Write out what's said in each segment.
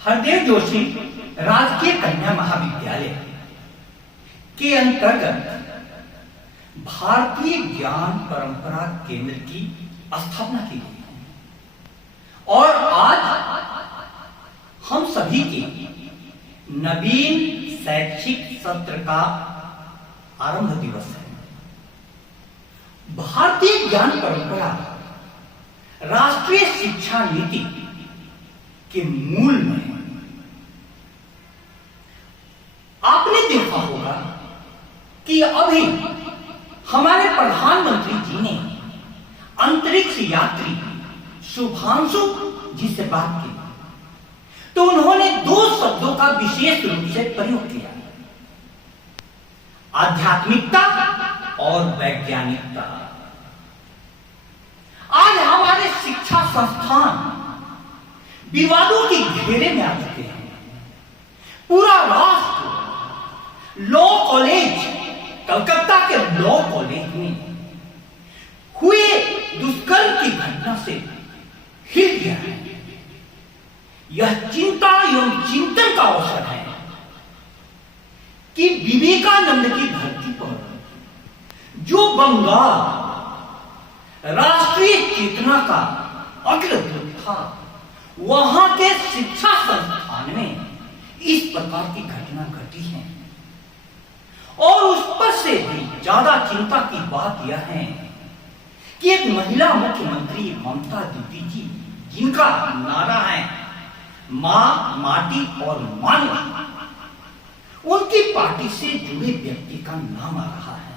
हरदेव जोशी राजकीय कन्या महाविद्यालय के अंतर्गत भारतीय ज्ञान परंपरा केंद्र की स्थापना की गई है और आज हम सभी के नवीन शैक्षिक सत्र का आरंभ दिवस है। भारतीय ज्ञान परंपरा राष्ट्रीय शिक्षा नीति के मूल में आपने देखा होगा कि अभी हमारे प्रधानमंत्री जी ने अंतरिक्ष यात्री शुभांशु जी से बात की तो उन्होंने दो शब्दों का विशेष रूप से प्रयोग किया, आध्यात्मिकता और वैज्ञानिकता। आज हमारे शिक्षा संस्थान विवादों के घेरे में आ चुके हैं। पूरा राष्ट्र लॉ कॉलेज, कलकत्ता के लॉ कॉलेज में हुए दुष्कर्म की घटना से हिल गया है। यह चिंता एवं चिंतन का अवसर है कि विवेकानंद की धरती पर जो बंगाल राष्ट्रीय चेतना का अग्रदूत था, वहां के शिक्षा संस्थान में इस प्रकार की घटना घटी है। और उस पर से भी ज्यादा चिंता की बात यह है कि एक महिला मुख्यमंत्री ममता दीदी जी, जिनका नारा है मां, माटी और मानव, उनकी पार्टी से जुड़े व्यक्ति का नाम आ रहा है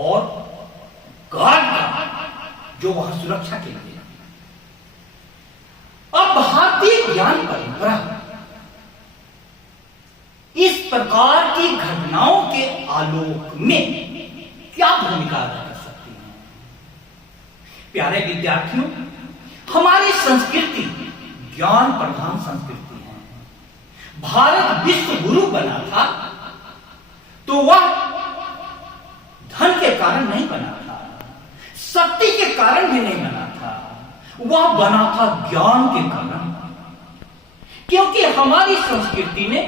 और गार्ड का जो वहां सुरक्षा के लिए। अब भारतीय ज्ञान परंपरा इस प्रकार की घटनाओं के आलोक में क्या भूमिका अदा कर सकती है? प्यारे विद्यार्थियों, हमारी संस्कृति ज्ञान प्रधान संस्कृति है। भारत विश्व गुरु बना था तो वह धन के कारण नहीं बना था, शक्ति के कारण भी नहीं बना था, वह बना था ज्ञान के कारण। क्योंकि हमारी संस्कृति ने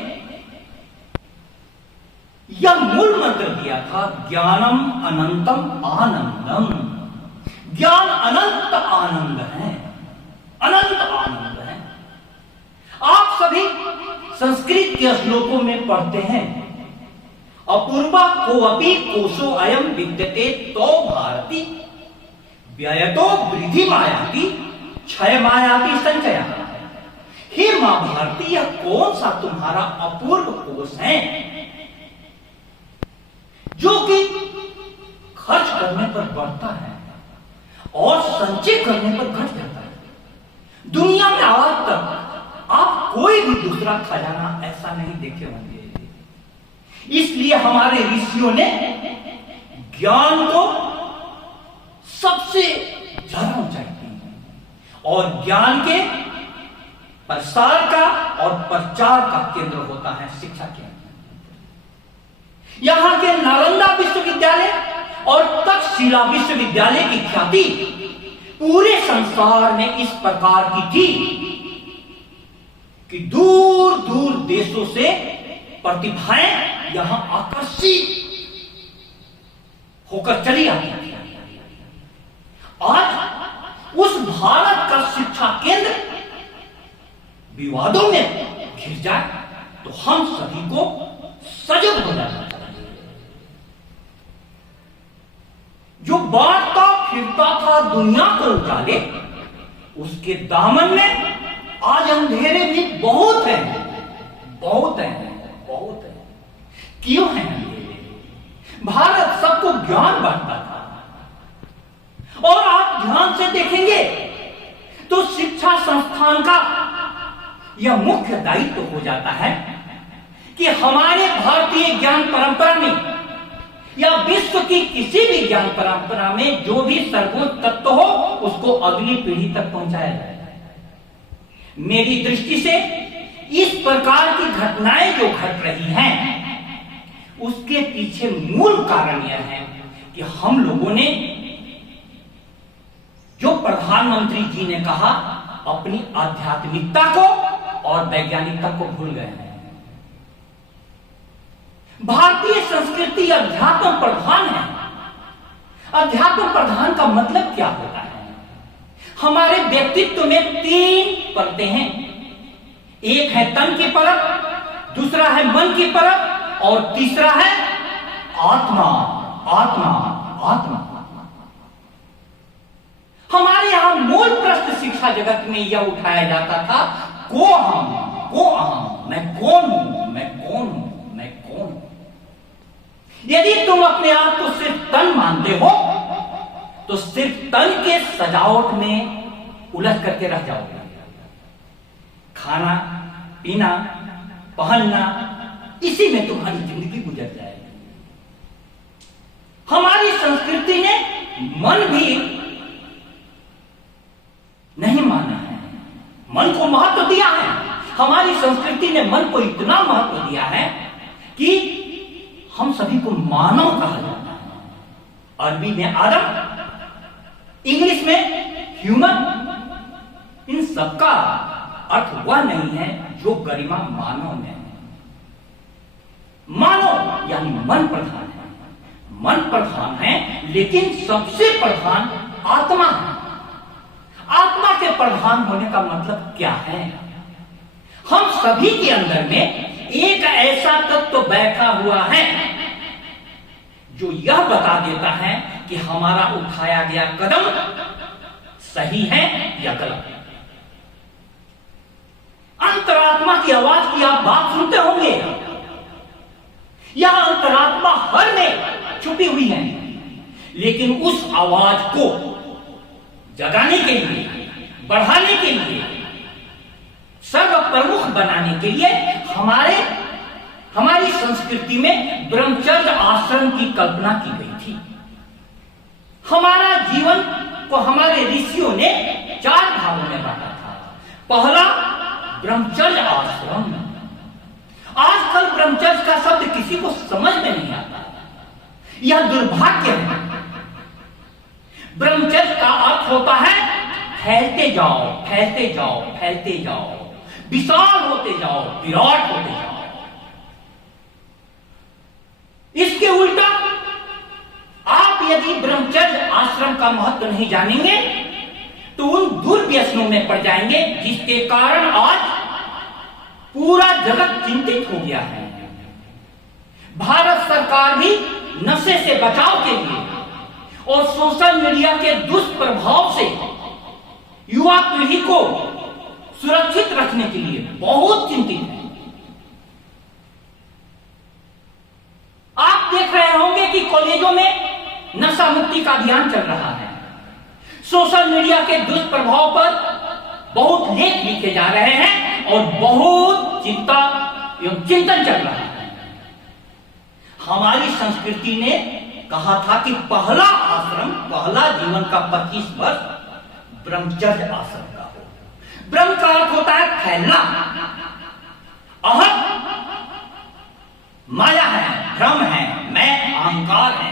यह मूल मंत्र दिया था, ज्ञानम अनंतम आनंदम। ज्ञान अनंत आनंद है, अनंत आनंद है। आप सभी संस्कृत के श्लोकों में पढ़ते हैं, अपूर्वा को अपि कोशो अयम विद्यते तो भारती व्ययतो वृद्धि मायाति क्षय मायाति संचय। हे मां भारती, यह कौन सा तुम्हारा अपूर्व कोश है जो कि खर्च करने पर बढ़ता है और संचय करने पर घट जाता है। दुनिया में आज तक आप कोई भी दूसरा खजाना ऐसा नहीं देखे होंगे। इसलिए हमारे ऋषियों ने ज्ञान को सबसे ज्यादा ऊंचाई दी और ज्ञान के प्रसार का और प्रचार का केंद्र होता है शिक्षा केंद्र। यहां के नालंदा विश्वविद्यालय और तक्षशिला विश्वविद्यालय की ख्याति पूरे संसार में इस प्रकार की थी कि दूर दूर देशों से प्रतिभाएं यहां आकर्षित होकर चली आती थी। आज उस भारत का शिक्षा केंद्र विवादों में घिर जाए तो हम सभी को सजग हो जाना चाहिए। जो बांटता फिरता था दुनिया को उजाले, उसके दामन में आज अंधेरे भी बहुत हैं, बहुत हैं, बहुत हैं। क्यों है अंधेरे? भारत सबको ज्ञान बांटता था और आप ध्यान से देखेंगे तो शिक्षा संस्थान का यह मुख्य दायित्व हो जाता है कि हमारे भारतीय ज्ञान परंपरा में या विश्व की किसी भी ज्ञान परंपरा में जो भी सर्वोच्च तत्व हो उसको अगली पीढ़ी तक पहुंचाया जाए। मेरी दृष्टि से इस प्रकार की घटनाएं जो घट रही हैं, उसके पीछे मूल कारण यह है कि हम लोगों ने जो प्रधानमंत्री जी ने कहा, अपनी आध्यात्मिकता को और वैज्ञानिकता को भूल गए हैं। भारतीय संस्कृति अध्यात्म प्रधान है। अध्यात्म प्रधान का मतलब क्या होता है? हमारे व्यक्तित्व में 3 परतें हैं। एक है तन की परत, दूसरा है मन की परत और तीसरा है आत्मा। आत्मा आत्मा हमारे यहां मूल प्रश्न शिक्षा जगत में यह उठाया जाता था, को अहम, मैं कौन हूं, मैं कौन हूं, मैं कौन हूं। यदि तुम अपने आप को सिर्फ तन मानते हो तो सिर्फ तन के सजावट में उलझ करके रह जाओगे। खाना पीना पहनना, इसी में तुम्हारी जिंदगी गुजर जाएगी। हमारी संस्कृति ने मन भी नहीं माना है, मन को महत्व दिया है। हमारी संस्कृति ने मन को इतना महत्व दिया है कि हम सभी को मानव कहा जाता है। अरबी में आदम, इंग्लिश में ह्यूमन। इन सबका अर्थ वह नहीं है जो गरिमा मानव में है। मानव यानी मन प्रधान है, मन प्रधान है, लेकिन सबसे प्रधान आत्मा है। आत्मा के प्रधान होने का मतलब क्या है? हम सभी के अंदर में एक ऐसा तत्व बैठा हुआ है जो यह बता देता है कि हमारा उठाया गया कदम सही है या गलत है। अंतरात्मा की आवाज की आप बात सुनते होंगे। यह अंतरात्मा हर में छुपी हुई है, लेकिन उस आवाज को जगाने के लिए, बढ़ाने के लिए, सर्वप्रमुख बनाने के लिए हमारी संस्कृति में ब्रह्मचर्य आश्रम की कल्पना की गई थी। हमारा जीवन को हमारे ऋषियों ने 4 भागों में बांटा था। पहला ब्रह्मचर्य आश्रम। आजकल ब्रह्मचर्य का शब्द किसी को समझ में नहीं आता। यह दुर्भाग्य है। ब्रह्मचर्य का अर्थ होता है फैलते जाओ, फैलते जाओ, फैलते जाओ, विशाल होते जाओ, विराट होते जाओ। इसके उल्टा आप यदि ब्रह्मचर्य आश्रम का महत्व नहीं जानेंगे तो उन दुर्व्यसनों में पड़ जाएंगे जिसके कारण आज पूरा जगत चिंतित हो गया है। भारत सरकार भी नशे से बचाव के लिए और सोशल मीडिया के दुष्प्रभाव से युवा पीढ़ी को सुरक्षित रखने के लिए बहुत चिंतित है। आप देख रहे होंगे कि कॉलेजों में नशा मुक्ति का अभियान चल रहा है। सोशल मीडिया के दुष्प्रभाव पर बहुत लेख लिखे जा रहे हैं और बहुत चिंता एवं चिंतन चल रहा है। हमारी संस्कृति ने कहा था कि पहला आश्रम, पहला जीवन का 25 वर्ष ब्रह्मचर्य आश्रम का हो। ब्रह्म का अर्थ होता है फैलना। अहम माया है, भ्रम है, मैं अहंकार है।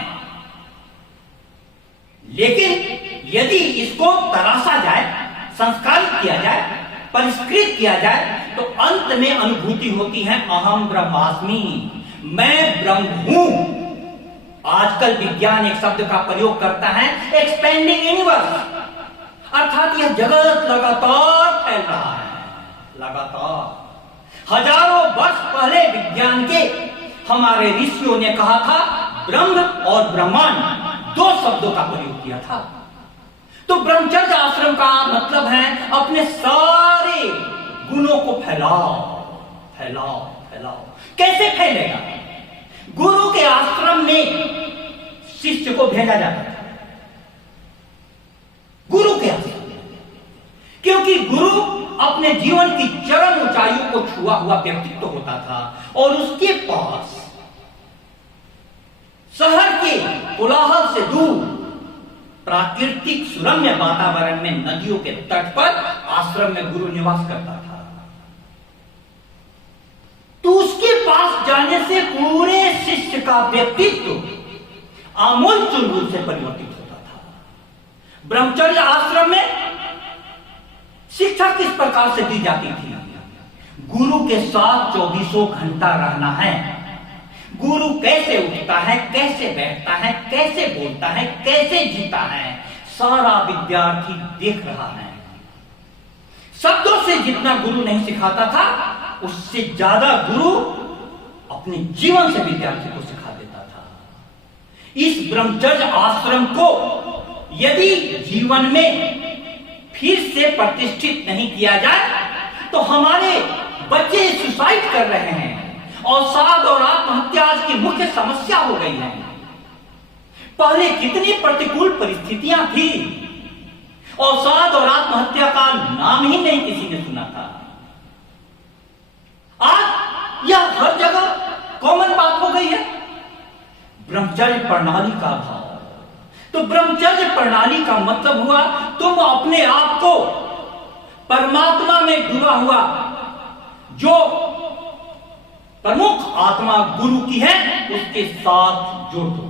लेकिन यदि इसको तराशा जाए, संस्कारित किया जाए, परिष्कृत किया जाए तो अंत में अनुभूति होती है अहम ब्रह्मास्मि, मैं ब्रह्म हूं। आजकल विज्ञान एक शब्द का प्रयोग करता है, एक्सपेंडिंग यूनिवर्स, अर्थात यह जगत लगातार फैल रहा है, लगातार। हजारों वर्ष पहले विज्ञान के हमारे ऋषियों ने कहा था, ब्रह्म और ब्रह्मांड 2 शब्दों का प्रयोग किया था। तो ब्रह्मचर्य आश्रम का मतलब है अपने सारे गुणों को फैलाओ, फैलाओ, फैलाओ। कैसे फैलेगा? गुरु के आश्रम में शिष्य को भेजा जाता था, गुरु के आश्रम में, क्योंकि गुरु अपने जीवन की चरम ऊंचाइयों को छुआ हुआ व्यक्तित्व होता था और उसके पास शहर के कोलाहल से दूर प्राकृतिक सुरम्य वातावरण में नदियों के तट पर आश्रम में गुरु निवास करता था। तो उसके पास जाने से पूरे शिष्य का व्यक्तित्व आमूल चूल रूप से परिवर्तित होता था। ब्रह्मचर्य आश्रम में शिक्षा किस प्रकार से दी जाती थी? गुरु के साथ 24 घंटा रहना है। गुरु कैसे उठता है, कैसे बैठता है, कैसे बोलता है, कैसे जीता है, सारा विद्यार्थी देख रहा है। शब्दों से जितना गुरु नहीं सिखाता था, उससे ज्यादा गुरु अपने जीवन से विद्यार्थी को सिखा देता था। इस ब्रह्मचर्य आश्रम को यदि जीवन में फिर से प्रतिष्ठित नहीं किया जाए तो हमारे बच्चे सुसाइड कर रहे हैं। अवसाद और आत्महत्या आज की मुख्य समस्या हो गई है। पहले कितनी प्रतिकूल परिस्थितियां थी, अवसाद और आत्महत्या का नाम ही नहीं किसी ने सुना था। आज यह हर जगह कॉमन बात हो गई है। ब्रह्मचर्य प्रणाली का अभाव। तो ब्रह्मचर्य प्रणाली का मतलब हुआ तुम अपने आप को परमात्मा में डूबा हुआ, जो प्रमुख आत्मा गुरु की है, उसके साथ जोड़ दो।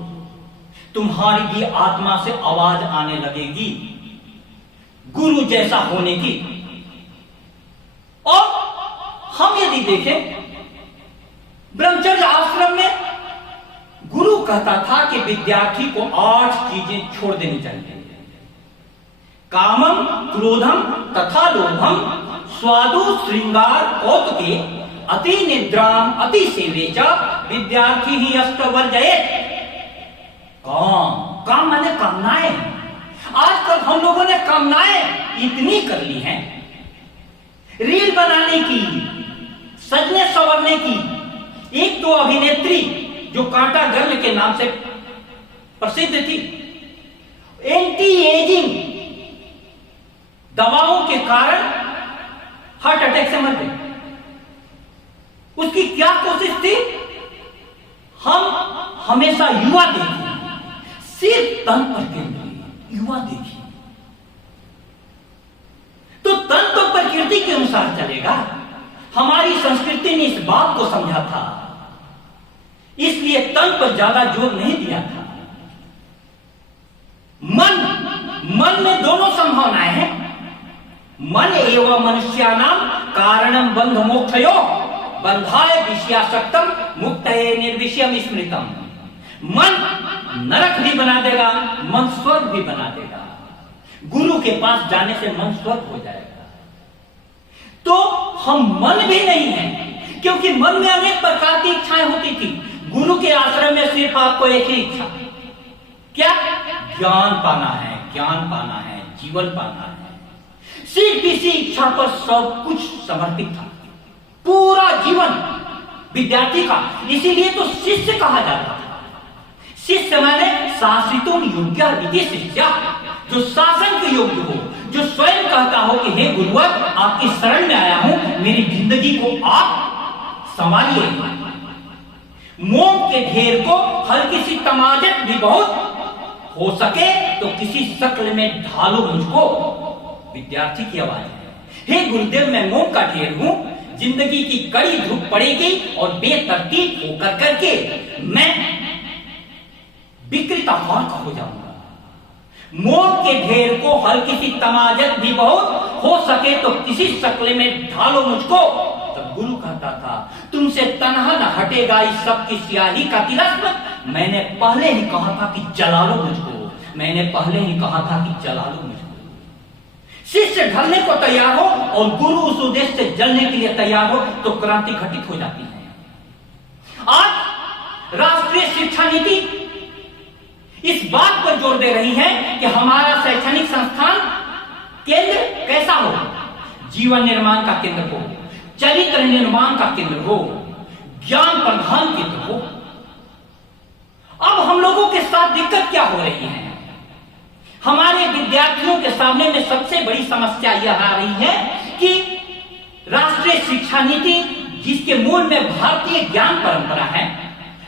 तुम्हारी भी आत्मा से आवाज आने लगेगी गुरु जैसा होने की। और हम यदि देखें, ब्रह्मचर्य आश्रम में गुरु कहता था कि विद्यार्थी को 8 चीजें छोड़ देनी चाहिए। कामम, क्रोधम तथा लोभम, स्वादु, श्रृंगार, कौतुके, अति निद्राम, अति सेवेच, विद्यार्थी ही अष्टवर्जयेत्। काम माने कामनाएं। आजकल हम लोगों ने कामनाएं इतनी कर ली हैं, रील बनाने की, सजने संवरने की। एक तो अभिनेत्री जो कांटा गर्ल के नाम से प्रसिद्ध थी, एंटी एजिंग दवाओं के कारण हार्ट अटैक से मर गई। उसकी क्या कोशिश थी? हम हमेशा युवा देखिए, सिर्फ तन पर केंद्रित युवा देखिए। तो तन तो प्रकृति के अनुसार चलेगा। हमारी संस्कृति ने इस बात को समझा था, इसलिए तन पर ज्यादा जोर नहीं दिया था। मन में दोनों संभावनाएं हैं। मन एवं मनुष्यानाम कारणम बंध मोक्षयो, बंधाय विषयासक्तम मुक्तये निर्विषयम स्मृतम। मन नरक भी बना देगा, मन स्वर्ग भी बना देगा। गुरु के पास जाने से मन स्वर्ग हो जाएगा। तो हम मन भी नहीं है, क्योंकि मन में अनेक प्रकार की इच्छाएं होती थी। गुरु के आश्रम में सिर्फ आपको एक ही इच्छा, क्या? ज्ञान पाना है, ज्ञान पाना है, जीवन पाना है। सिर्फ इसी इच्छा पर सब कुछ समर्पित था, पूरा जीवन विद्यार्थी का। इसीलिए तो शिष्य कहा जाता था। शिष्य माने शासितुम योग्य इति शिष्य, जो शासन के योग्य हो, जो स्वयं कहता हो कि हे गुरुवर, आपकी शरण में आया हूं, मेरी जिंदगी को आप संभालिए। मोम के ढेर को हल्की सी तमाजत भी बहुत हो सके तो किसी शक्ल में ढालो मुझको, विद्यार्थी की आवाज है। हे गुरुदेव, मैं मोम का ढेर हूं, जिंदगी की कड़ी धूप पड़ेगी और बेतरतीब होकर करके मैं विकृत आकार का हो जाऊंगा। मोम के ढेर को हल्की सी तमाजत भी बहुत हो सके तो किसी शक्ल में ढालो मुझको। तब गुरु कहता था, तुमसे तनहा न हटेगा इस सब की स्याही का तिलस्म। मैंने पहले ही कहा था कि जला लो मुझको, मैंने पहले ही कहा था कि जला लो मुझको। शिष्य ढलने को तैयार हो और गुरु उस उद्देश्य से जलने के लिए तैयार हो तो क्रांति घटित हो जाती है। आज राष्ट्रीय शिक्षा नीति इस बात पर जोर दे रही है कि हमारा शैक्षणिक संस्थान केंद्र कैसा हो? जीवन निर्माण का केंद्र हो, चरित्र निर्माण का केंद्र हो, ज्ञान प्रधान केंद्र हो। अब हम लोगों के साथ दिक्कत क्या हो रही है? हमारे विद्यार्थियों के सामने में सबसे बड़ी समस्या यह आ रही है कि राष्ट्रीय शिक्षा नीति, जिसके मूल में भारतीय ज्ञान परंपरा है,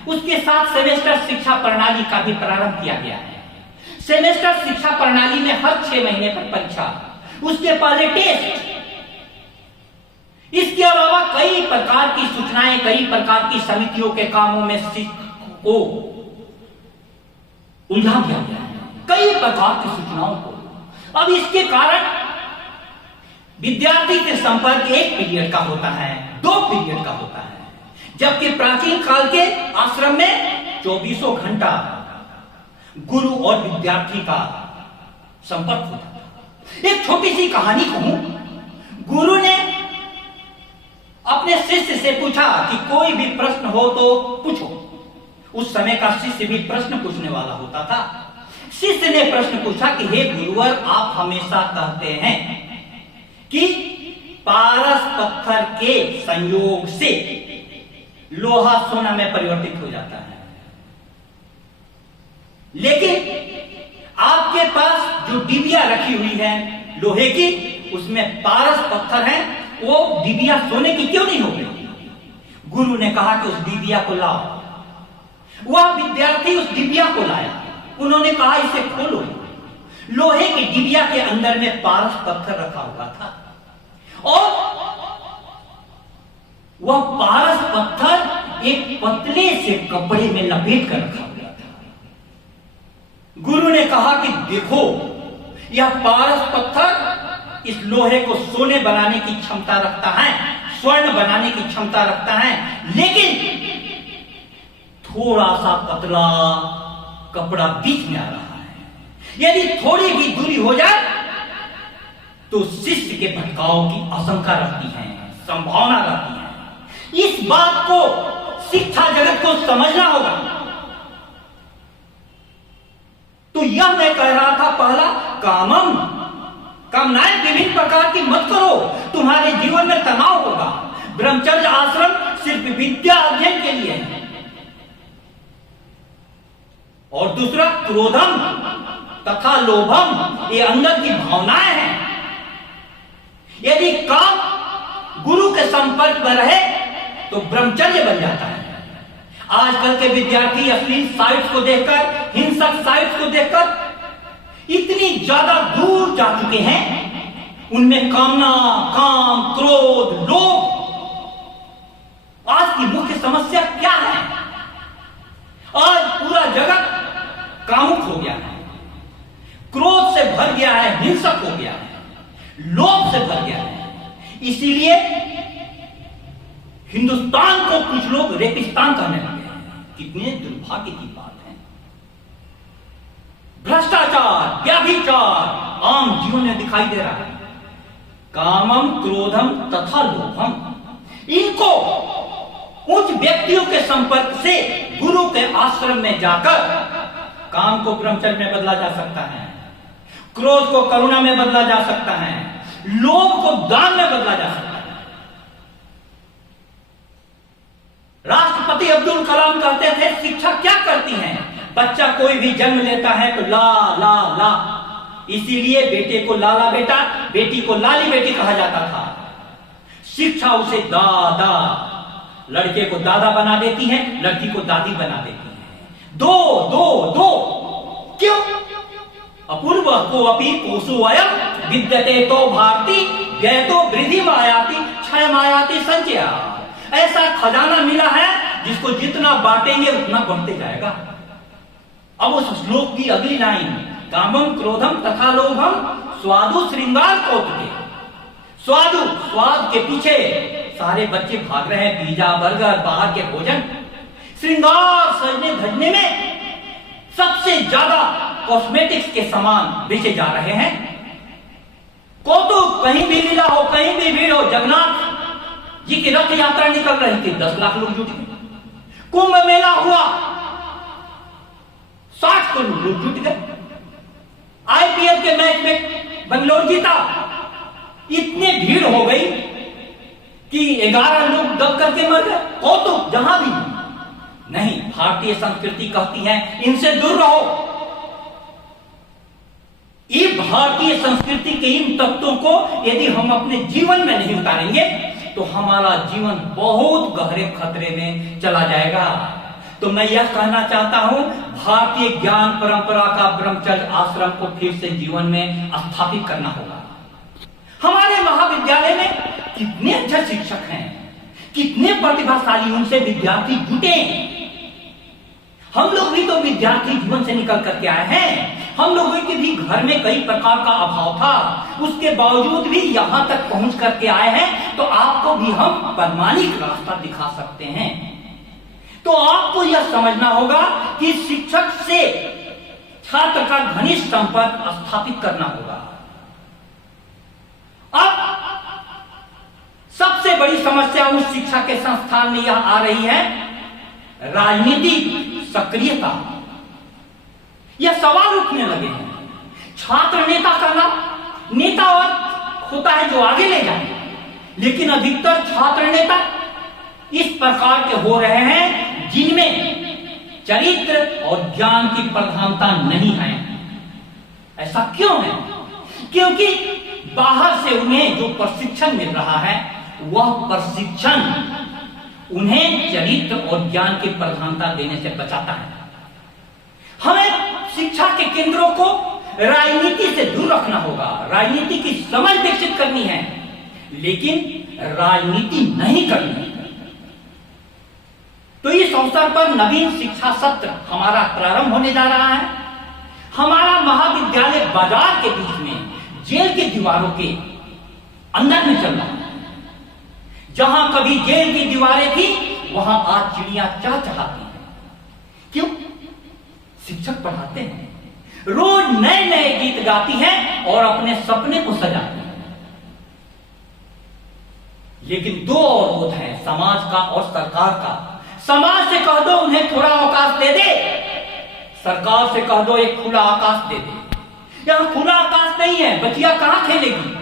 उसके साथ सेमेस्टर शिक्षा प्रणाली का भी प्रारंभ किया गया है। सेमेस्टर शिक्षा प्रणाली में हर 6 महीने पर परीक्षा, उसके पहले टेस्ट। इसके अलावा कई प्रकार की सूचनाएं, कई प्रकार की समितियों के कामों में शिक्षक को उलझा दिया गया है कई प्रकार की सूचनाओं को। अब इसके कारण विद्यार्थी के संपर्क एक पीरियड का होता है, 2 पीरियड का होता है, जबकि प्राचीन काल के आश्रम में 24 घंटा गुरु और विद्यार्थी का संपर्क होता था। एक छोटी सी कहानी कहूं, गुरु ने अपने शिष्य से पूछा कि कोई भी प्रश्न हो तो पूछो। उस समय का शिष्य भी प्रश्न पूछने वाला होता था। शिष्य ने प्रश्न पूछा कि हे गुरुवर, आप हमेशा कहते हैं कि पारस पत्थर के संयोग से लोहा सोना में परिवर्तित हो जाता है, लेकिन आपके पास जो डिबिया रखी हुई है लोहे की, उसमें पारस पत्थर है, वो डिबिया सोने की क्यों नहीं हो गई? गुरु ने कहा कि उस डिबिया को लाओ। वह विद्यार्थी उस डिबिया को लाया। उन्होंने कहा इसे खोलो। लोहे की डिबिया के अंदर में पारस पत्थर रखा हुआ था और वह पारस पत्थर एक पतले से कपड़े में लपेट कर रखा हुआ था। गुरु ने कहा कि देखो, यह पारस पत्थर इस लोहे को सोने बनाने की क्षमता रखता है, स्वर्ण बनाने की क्षमता रखता है, लेकिन थोड़ा सा पतला कपड़ा बीच में आ रहा है। यदि थोड़ी भी दूरी हो जाए तो शिष्य के भटकाव की आशंका रहती है, संभावना रहती है। इस बात को शिक्षा जगत को समझना होगा। तो यह मैं कह रहा था, पहला कामम, कामनाएं विभिन्न प्रकार की मत करो, तुम्हारे जीवन में तनाव होगा। ब्रह्मचर्य आश्रम सिर्फ विद्या अध्ययन के लिए है। और दूसरा क्रोधम तथा लोभम, ये अंदर की भावनाएं हैं। यदि काम गुरु के संपर्क में रहे तो ब्रह्मचर्य बन जाता है। आजकल के विद्यार्थी अश्लील साइट्स को देखकर, हिंसक साइट्स को देखकर इतनी ज्यादा दूर जा चुके हैं, उनमें कामना, काम, क्रोध, लोभ। आज की मुख्य समस्या क्या है? आज पूरा जगत कामुक हो गया है, क्रोध से भर गया है, हिंसक हो गया है, लोभ से भर गया है। इसीलिए हिंदुस्तान को कुछ लोग रेगिस्तान कहने लगे हैं। कितने दुर्भाग्य की बात है। भ्रष्टाचार, व्यभिचार आम जीवन में दिखाई दे रहा है। कामम, क्रोधम तथा लोभम, इनको उच्च व्यक्तियों के संपर्क से गुरु के आश्रम में जाकर काम को ब्रह्मचर्य में बदला जा सकता है, क्रोध को करुणा में बदला जा सकता है, लोभ को दान में बदला जा सकता है। राष्ट्रपति अब्दुल कलाम कहते थे, शिक्षा क्या करती है? बच्चा कोई भी जन्म लेता है तो ला ला ला, इसीलिए बेटे को लाला बेटा, बेटी को लाली बेटी कहा जाता था। शिक्षा उसे दादा, लड़के को दादा बना देती है, लड़की को दादी बना देती है। दो दो दो, क्यों? अपूर्व को अपी कोसु अयम विद्यते तो भारती गैतो वृद्धि मायाति क्षय मायाति संचया। ऐसा खजाना मिला है जिसको जितना बांटेंगे उतना बढ़ते जाएगा। अब उस श्लोक की अगली लाइन, कामम क्रोधम तथा लोभम स्वादु श्रृंगार कौतुके। स्वादु, स्वाद के पीछे सारे बच्चे भाग रहे हैं, पिज्जा, बर्गर, बाहर के भोजन। श्रृंगार, सजने धजने में सबसे ज्यादा कॉस्मेटिक्स के सामान बेचे जा रहे हैं। कौतुक, कहीं भी लीला हो, कहीं भी भीड़ हो। जगन्नाथ जी की रथ यात्रा निकल रही थी, 10 लाख लोग जुट गए। कुंभ मेला हुआ, 60 करोड़ लोग जुट गए। आईपीएल के मैच में बंगलोर जीता, इतनी भीड़ हो गई कि 11 लोग दब करके मर गए। कौतुक जहां भी नहीं। भारतीय संस्कृति कहती है इनसे दूर रहो। ये भारतीय संस्कृति के इन तत्वों को यदि हम अपने जीवन में नहीं उतारेंगे तो हमारा जीवन बहुत गहरे खतरे में चला जाएगा। तो मैं यह कहना चाहता हूं, भारतीय ज्ञान परंपरा का ब्रह्मचर्य आश्रम को फिर से जीवन में स्थापित करना होगा। हमारे महाविद्यालय में कितने अच्छे शिक्षक हैं, कितने प्रतिभाशाली उनसे विद्यार्थी जुटे। हम लोग भी तो विद्यार्थी जीवन से निकल करके आए हैं। हम लोगों के भी घर में कई प्रकार का अभाव था, उसके बावजूद भी यहां तक पहुंच करके आए हैं। तो आपको भी हम प्रमाणिक रास्ता दिखा सकते हैं। तो आपको यह समझना होगा कि शिक्षक से छात्र का घनिष्ठ संपर्क स्थापित करना होगा। अब सबसे बड़ी समस्या उस शिक्षा के संस्थान में यह आ रही है, राजनीतिक सक्रियता। यह सवाल उठने लगे हैं। छात्र नेता करना, नेता और होता है जो आगे ले जाए, लेकिन अधिकतर छात्र नेता इस प्रकार के हो रहे हैं जिनमें चरित्र और ज्ञान की प्रधानता नहीं है। ऐसा क्यों है? क्योंकि बाहर से उन्हें जो प्रशिक्षण मिल रहा है वह प्रशिक्षण उन्हें चरित्र और ज्ञान की प्रधानता देने से बचाता है। हमें शिक्षा के केंद्रों को राजनीति से दूर रखना होगा, राजनीति की समझ विकसित करनी है, लेकिन राजनीति नहीं करनी है। तो इस अवसर पर नवीन शिक्षा सत्र हमारा प्रारंभ होने जा रहा है। हमारा महाविद्यालय बाजार के बीच में जेल की दीवारों के अंदर में चल रहा है। जहां कभी जेल की दीवारें थी वहां आज चिड़ियां चहचहाती हैं। क्यों? शिक्षक पढ़ाते हैं, रोज नए नए गीत गाती हैं और अपने सपने को सजाती हैं। लेकिन दो अवरोध हैं, समाज का और सरकार का। समाज से कह दो उन्हें थोड़ा अवकाश दे दे, सरकार से कह दो एक खुला आकाश दे दे। यहां खुला आकाश नहीं है, बच्चियां कहां खेलेगी?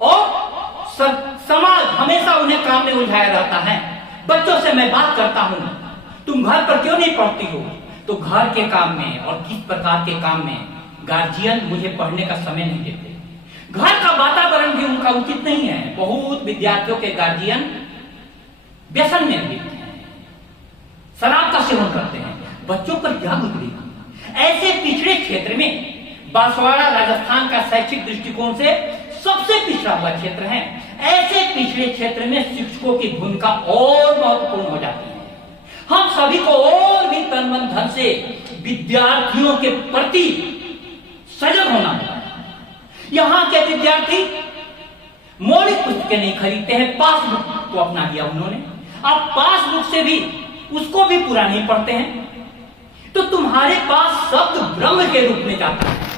और समाज हमेशा उन्हें काम में उलझाया जाता है। बच्चों से मैं बात करता हूं, तुम घर पर क्यों नहीं पढ़ती हो? तो घर के काम में और किस प्रकार के काम में गार्जियन मुझे पढ़ने का समय नहीं देते। घर का वातावरण भी उनका उचित नहीं है। बहुत विद्यार्थियों के गार्जियन व्यसन में लिप्त हैं, शराब का सेवन करते हैं। बच्चों पर क्या गुजरेगा? ऐसे पिछड़े क्षेत्र में बांसवाड़ा राजस्थान का शैक्षिक दृष्टिकोण से सबसे पिछड़ा हुआ क्षेत्र है। ऐसे पिछड़े क्षेत्र में शिक्षकों की भूमिका और महत्वपूर्ण हो जाती है। हम सभी को और भी तन मन धन से विद्यार्थियों के प्रति सजग होना होगा। यहाँ के विद्यार्थी मौलिक पुस्तकें नहीं खरीदते हैं, पासबुक को अपना लिया उन्होंने। अब पासबुक से भी उसको भी पूरा नहीं पढ़ते हैं। तो तुम्हारे पास शब्द ब्रह्म के रूप में जाता है,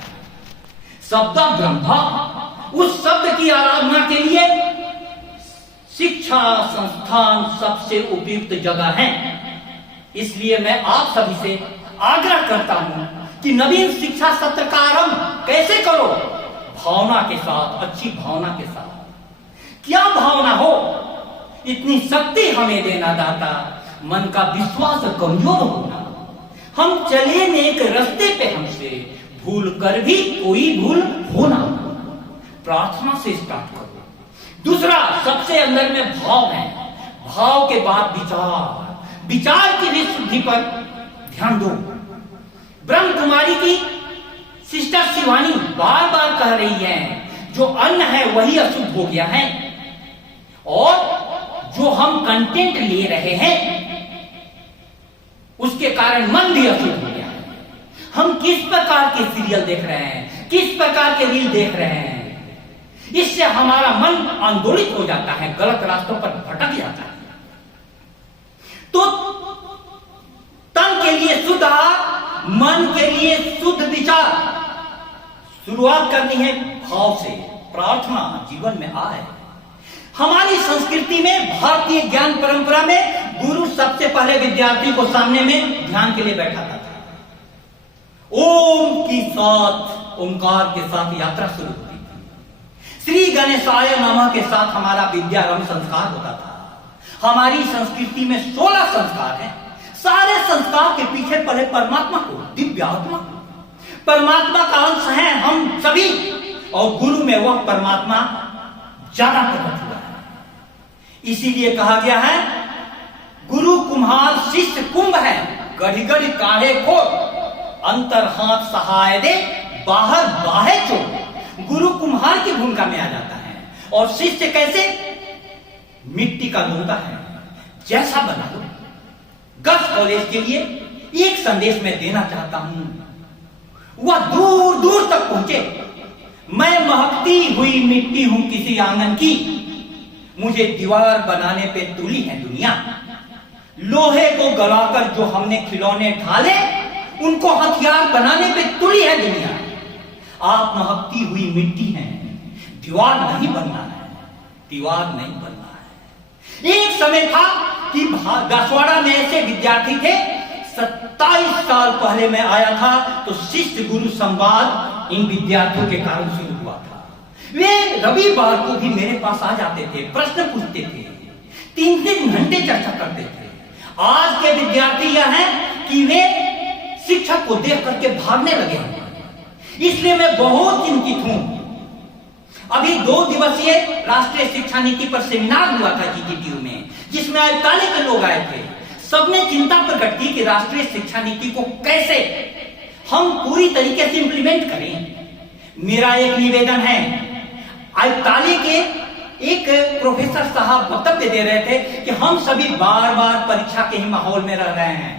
शब्द ब्रह्मा। उस शब्द की आराधना के लिए शिक्षा संस्थान सबसे उपयुक्त जगह है। इसलिए मैं आप सभी से आग्रह करता हूं कि नवीन शिक्षा सत्र का आरंभ कैसे करो? भावना के साथ, अच्छी भावना के साथ। क्या भावना हो? इतनी शक्ति हमें देना दाता, मन का विश्वास कमजोर होना। हम चले नेक रास्ते पे, हमसे भूल कर भी कोई भूल होना। प्रार्थना से स्टार्ट करो। दूसरा, सबसे अंदर में भाव है, भाव के बाद विचार, विचार की भी शुद्धि पर ध्यान दो। ब्रह्म कुमारी की सिस्टर शिवानी बार बार कह रही है, जो अन्न है वही अशुद्ध हो गया है, और जो हम कंटेंट ले रहे हैं उसके कारण मन भी अशुद्ध हो गया है। हम किस प्रकार के सीरियल देख रहे हैं, किस प्रकार के रील देख रहे हैं, इससे हमारा मन आंदोलित हो जाता है, गलत रास्तों पर भटक जाता है। तो तन के लिए शुद्ध आहार, मन के लिए शुद्ध विचार। शुरुआत करनी है भाव से। प्रार्थना जीवन में आए। हमारी संस्कृति में, भारतीय ज्ञान परंपरा में, गुरु सबसे पहले विद्यार्थी को सामने में ध्यान के लिए बैठाता था। ओम की साथ, ओंकार के साथ यात्रा शुरू होती थी। श्री गणेशाय नमः के साथ हमारा विद्यारंभ संस्कार होता था। हमारी संस्कृति में 16 संस्कार हैं। सारे संस्कार के पीछे पहले परमात्मा को, दिव्य आत्मा को, परमात्मा का अंश है हम सभी, और गुरु में वह परमात्मा ज्यादा प्रकट हुआ है। इसीलिए कहा गया है, गुरु कुम्हार शिष्य कुंभ है, गढ़ी गढ़ी काढ़े को, अंतर हाथ सहाय दे, बाहर बाहे चो। गुरु कुम्हार की भूमिका में आ जाता है, और शिष्य कैसे? मिट्टी का लोटा है, जैसा बना लो, गर्ल्स कॉलेज के लिए एक संदेश मैं देना चाहता हूं। वह दूर दूर तक पहुंचे। मैं महकती हुई मिट्टी हूं किसी आंगन की, मुझे दीवार बनाने पे तुली है दुनिया। लोहे को गलाकर जो हमने खिलौने ढाले, उनको हथियार बनाने पे तुली है दुनिया। आप महकती हुई मिट्टी हैं, दीवार नहीं बनना है, दीवार नहीं बनना है। एक समय था कि दसवाड़ा में ऐसे विद्यार्थी थे, 27 साल पहले मैं आया था तो शिष्य गुरु संवाद इन विद्यार्थियों के कारण शुरू हुआ था। वे रविवार को भी मेरे पास आ जाते थे, प्रश्न पूछते थे, 3-3 घंटे चर्चा करते थे। आज के विद्यार्थी यह हैं कि वे शिक्षक को देख करके भागने लगे हैं, इसलिए मैं बहुत चिंतित हूं। अभी 2 दिवसीय राष्ट्रीय शिक्षा नीति पर सेमिनार हुआ था GTTU में, जिसमें 48 के लोग आए थे। सबने चिंता प्रकट की कि राष्ट्रीय शिक्षा नीति को कैसे हम पूरी तरीके से इंप्लीमेंट करें। मेरा एक निवेदन है, आयुक्तालय के एक प्रोफेसर साहब वक्तव्य दे रहे थे कि हम सभी बार बार परीक्षा के ही माहौल में रह रहे हैं,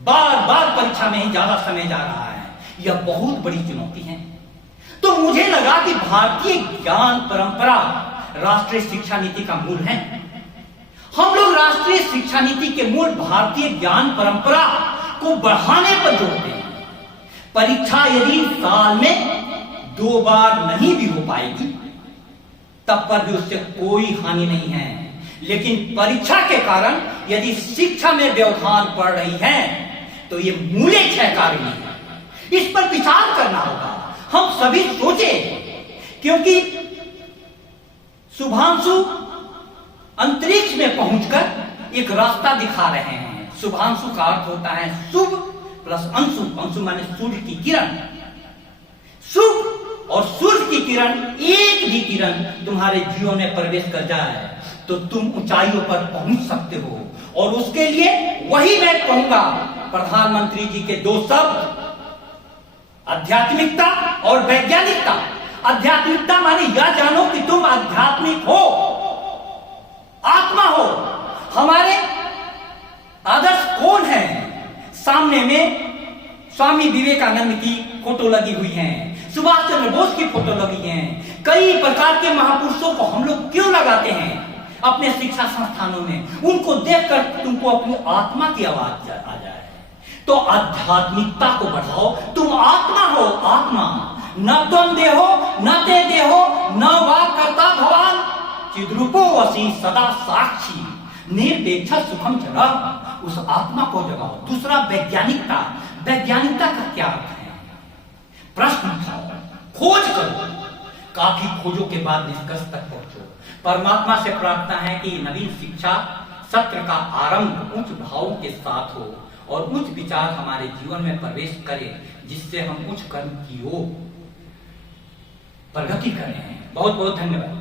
बार बार परीक्षा में ही ज्यादा समय जा रहा है। यह बहुत बड़ी चुनौती है। तो मुझे लगा कि भारतीय ज्ञान परंपरा राष्ट्रीय शिक्षा नीति का मूल है। हम लोग राष्ट्रीय शिक्षा नीति के मूल भारतीय ज्ञान परंपरा को बढ़ाने पर जोड़ते हैं। परीक्षा यदि साल में 2 बार नहीं भी हो पाएगी, तब पर भी उससे कोई हानि नहीं है। लेकिन परीक्षा के कारण यदि शिक्षा में व्यवधान पड़ रही है तो ये मूल्य क्षयकारी है। इस पर विचार करना होगा। हम सभी सोचे, क्योंकि शुभांशु अंतरिक्ष में पहुंचकर एक रास्ता दिखा रहे हैं। शुभांशु का अर्थ होता है शुभ प्लस अंशु, अंशु माने सूर्य की किरण। शुभ और सूर्य की किरण, एक भी किरण तुम्हारे जीवन में प्रवेश कर जाए तो तुम ऊंचाइयों पर पहुंच सकते हो। और उसके लिए वही मैं कहूंगा, प्रधानमंत्री जी के 2 शब्द, आध्यात्मिकता और वैज्ञानिकता। आध्यात्मिकता माने यह जानो कि तुम आध्यात्मिक हो, आत्मा हो। हमारे आदर्श कौन है? सामने में स्वामी विवेकानंद की फोटो लगी हुई है, सुभाष चंद्र बोस की फोटो लगी है। कई प्रकार के महापुरुषों को हम लोग क्यों लगाते हैं अपने शिक्षा संस्थानों में? उनको देखकर तुमको अपनी आत्मा की आवाज आ जाए। तो आध्यात्मिकता को बढ़ाओ। तुम आत्मा हो, आत्मा। न त्वं देहो न ते देहो न वा कर्ता भवान, चिद्रूपो वसी सदा साक्षी निरपेक्ष सुखम चला। उस आत्मा को जगाओ। दूसरा वैज्ञानिकता। वैज्ञानिकता का क्या अर्थ है? प्रश्न उठाओ, खोज करो। काफी खोजों के बाद निष्कर्ष तक पहुंचो। परमात्मा से प्रार्थना है कि नवीन शिक्षा सत्र का आरंभ उच्च भावों के साथ हो और उच्च विचार हमारे जीवन में प्रवेश करे, जिससे हम उच्च कर्म की ओर प्रगति करें। बहुत बहुत धन्यवाद।